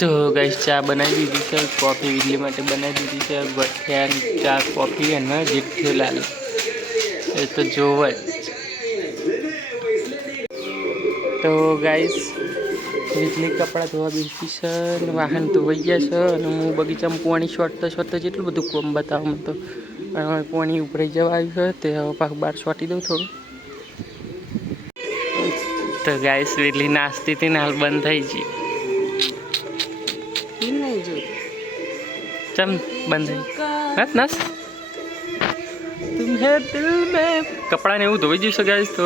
तो गाइस चा बनाई दी है, कॉफ़ी इडली માટે બનાવી દીધી છે, ગઠિયા ચા કોફી અને જેઠીલાલ એ તો જોવ જ. તો ગાઈસ વીજળી કપડાં ધોવા બેસી છે અને વાહન તો વહી ગયા છે અને હું બગીચામાં પાણી છોડતા જેટલું બધું કોમ બતાવું તો પણ પાણી ઉભરાઈ જવા આવ્યું છે તે હવે પાછું બહાર છોટી દઉં થોડું. તો ગાઈસ વીજળી નાસ્તી હતી ને હાલ બંધ થઈ ગઈ. चम बंद है नस तुम्हें दिल में कपड़ा ने धोई जैसे गाइस तो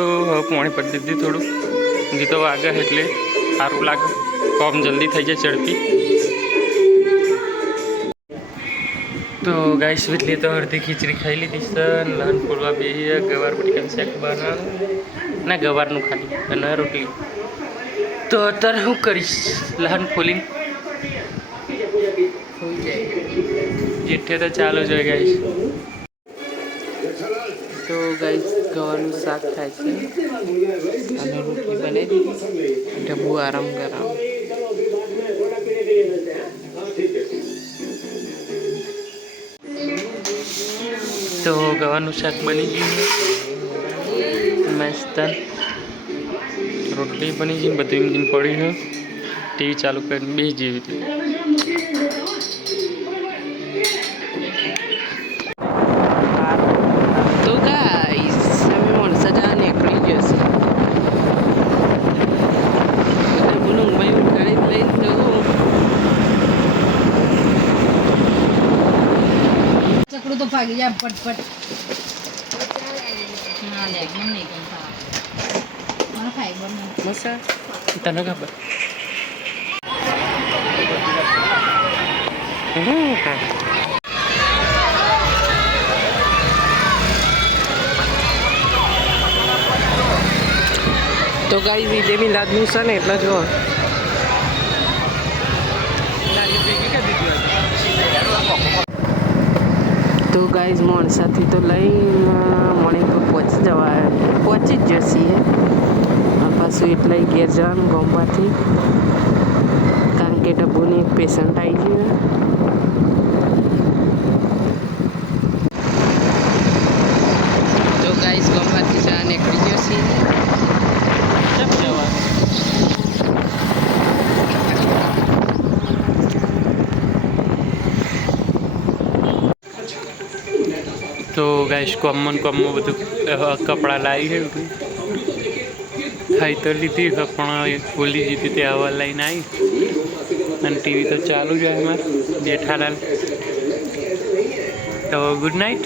पानी पड़ दीदी थोड़ू गीतो आगे એટલે સારું લાગે કામ જલ્દી થઈ જાય ઝડપી. તો ગાઈસ વીટલી તો અડધી ખીચડી ખાઈ લીધી છે લહન ફોલવા બે ગવાર બટેકાનું શાક બનાવ ના ગવારનું ખાલી અને રોટલી. તો અત્યારે હું કરીશ લહન ફોલીને જેઠે તો ચાલુ જ હોય ગાઈસ. તો ગાઈસ ગવાનું શાક થાય છે અને રોટલી બનાવી દીધી એટલે બહુ આરામ કરાવ. તો ગવાનું શાક બની ગયું મસ્ત, રોટલી બની ગઈ, બધું એમ પડી છે. ટીવી ચાલુ કરીને બે જેવી. તો ગાઈસ અમે માણસા જવા નીકળી જશે બોલું ભાઈ ઉઠાડી લઈને તો ચકડું તો ભાગી જાય પટપટ. ના લે મને નહીં ગમતા મને ફાઈબર નહીં મસા તને ખબર. તો ગાઈસ વિજય મિલાદનું છે ને એટલે જો તો ગાઈસ માણસાથી તો લઈને મણિપુર પહોંચી જ જશે પાછું એટલે ઘેર જવાનું ગોમવાથી કારણ કે ડબ્બુની એક પેશન્ટ આવી ગયું. તો ગાઈસ ગોમવાથી જવા નીકળી જશે. તો ગાઈસ કોમમાં બધું કપડાં લાવી છે ખાઈ તો લીધી પણ ભૂલી જીતી તે હવા લઈને આવી અને ટીવી તો ચાલુ જ હોય એમાં જેઠાલાલ. તો ગુડ નાઇટ.